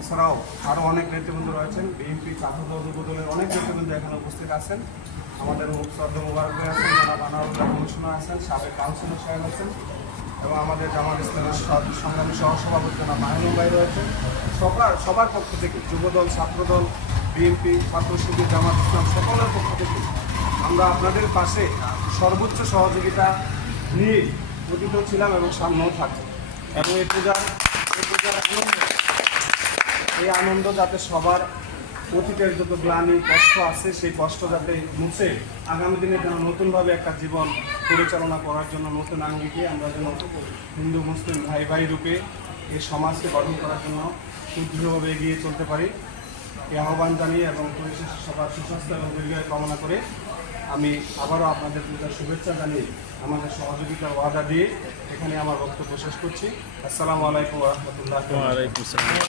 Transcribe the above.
এছাড়াও আরও অনেক নেতৃবৃন্দ রয়েছেন। বিএনপি ছাত্রদল যুবদলের অনেক নেতৃবৃন্দ এখানে উপস্থিত আছেন। আমাদের শ্রদ্ধা মুবারক ভাই আছেন, জনাব আনারুল্লাহ কমিশনার আছেন, সাবেক কাউন্সিলর সাহেব আছেন এবং আমাদের জামাত ইসলামের সংগ্রামী সহসভাপতি জনাব মাহিনুর ভাই রয়েছেন। সবার পক্ষ থেকে যুবদল, ছাত্রদল, বিএনপি, ছাত্র শিবির, জামাত ইসলাম সকলের পক্ষ থেকে আমরা আপনাদের পাশে সর্বোচ্চ সহযোগিতা নিয়ে অতীত ছিলাম এবং সামনেও থাকবো। এবং এই পূজার আনন্দ যাতে সবার অতীতের যত গ্লানি কষ্ট আছে সেই কষ্ট যাতে মুছে আগামী দিনে যেন নতুনভাবে একটা জীবন পরিচালনা করার জন্য নতুন আঙ্গিকে আমরা যেন হিন্দু মুসলিম ভাই ভাই রূপে এই সমাজকে গঠন করার জন্য সুদৃঢ়ভাবে এগিয়ে চলতে পারি এই আহ্বান জানিয়ে এবং পরিশেষে সবার সুস্বাস্থ্য এবং দীর্ঘায়ু কামনা করে আমি আবারও আপনাদের পূজার শুভেচ্ছা জানিয়ে আমাদের সহযোগিতার ওয়াদা দিয়ে এখানে আমার বক্তব্য শেষ করছি। আসসালামু আলাইকুম ওয়া রাহমাতুল্লাহি ওয়া বারাকাতুহু।